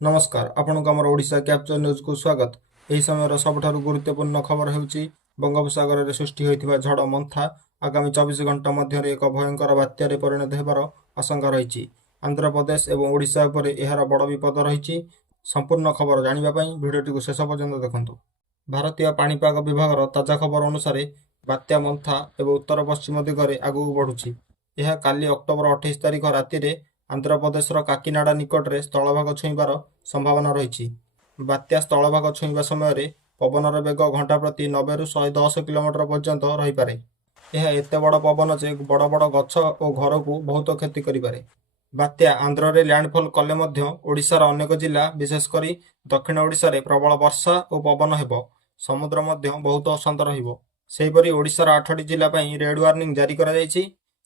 नमस्कार आपणक आमर Odisha capture news को स्वागत। यह समय सबुठारु गुरुत्वपूर्ण खबर हेउची बंगोपसागर में सृष्टि होइथिबा झड़ मंथा आगामी 24 घंटा मध्य एक भयंकर बात्यारे परिणत हेबार आशंका रही। आंध्र प्रदेश और ओडिशा उपरे एहार बड़ विपद रही। संपूर्ण खबर जानिबा पई भिडियोटी को शेष पर्यंत देखंतु। भारतीय पाणीपाग विभाग ताजा खबर अनुसार बात्या मंथा एवं उत्तर पश्चिम दिगरे आगू बढ़ुछि। यह काली अक्टोबर 28 तारिख राति आंध्र प्रदेश काकीनाडा निकट में स्थलभाग छुईबार संभावना रही। बात्या स्थलभाग छुईबा समय पवनर बेग घंटा प्रति 90 रु 110 किलोमीटर पर्यंत रहीपे। यह एत बड़ पवन जे बड़ बड़ गछ और घर को बहुत क्षति करें। बात्या आंध्र रे लैंडफॉल कले ओडिशार अनेक जिला विशेषकर दक्षिण ओडिशा रे प्रबल वर्षा और पवन हेब। समुद्र बहुत अशांत रहीपरि ओडिशार 8टी जिला रेड वार्निंग जारी करा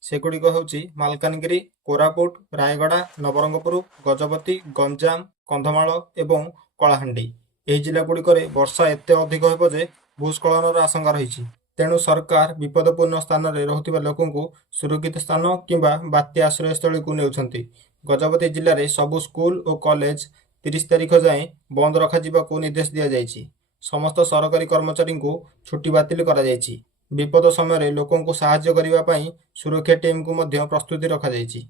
सेगुड़िक होउछि मालकानगिरी, कोरापुट, रायगड़ा, नवरंगपुर, गजपति, गंजाम, कंधमाल एवं कलाहांडी। यह जिलागुड़िक वर्षा एत अधिक हेब जे भूस्खलन आशंका रही। तेणु सरकार विपदपूर्ण स्थान में रोकथिबा लोकंकु सुरक्षित स्थान किंबा बात्या आश्रयस्थली को नेउछंती। गजपति जिले में सबु स्कूल और कॉलेज 30 तारिख जाए बंद रखा निर्देश दिया जायछि। समस्त सरकारी कर्मचारी को छुट्टी बातिल करा जायछि। विपद समय लोकों को साहाय्य करने सुरक्षा टीम को मध्य प्रस्तुति रखा जायछि।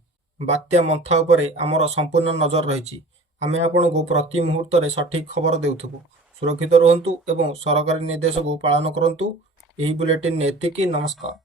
बात्या मंथा उपरे आमर संपूर्ण नजर रही। आमे आपन को प्रति मुहूर्त रे सठिक खबर देउथबो। सुरक्षित रहंतु एवं सरकारी निर्देश को पालन करंतु। एही बुलेटिन ने एतिकी। नमस्कार।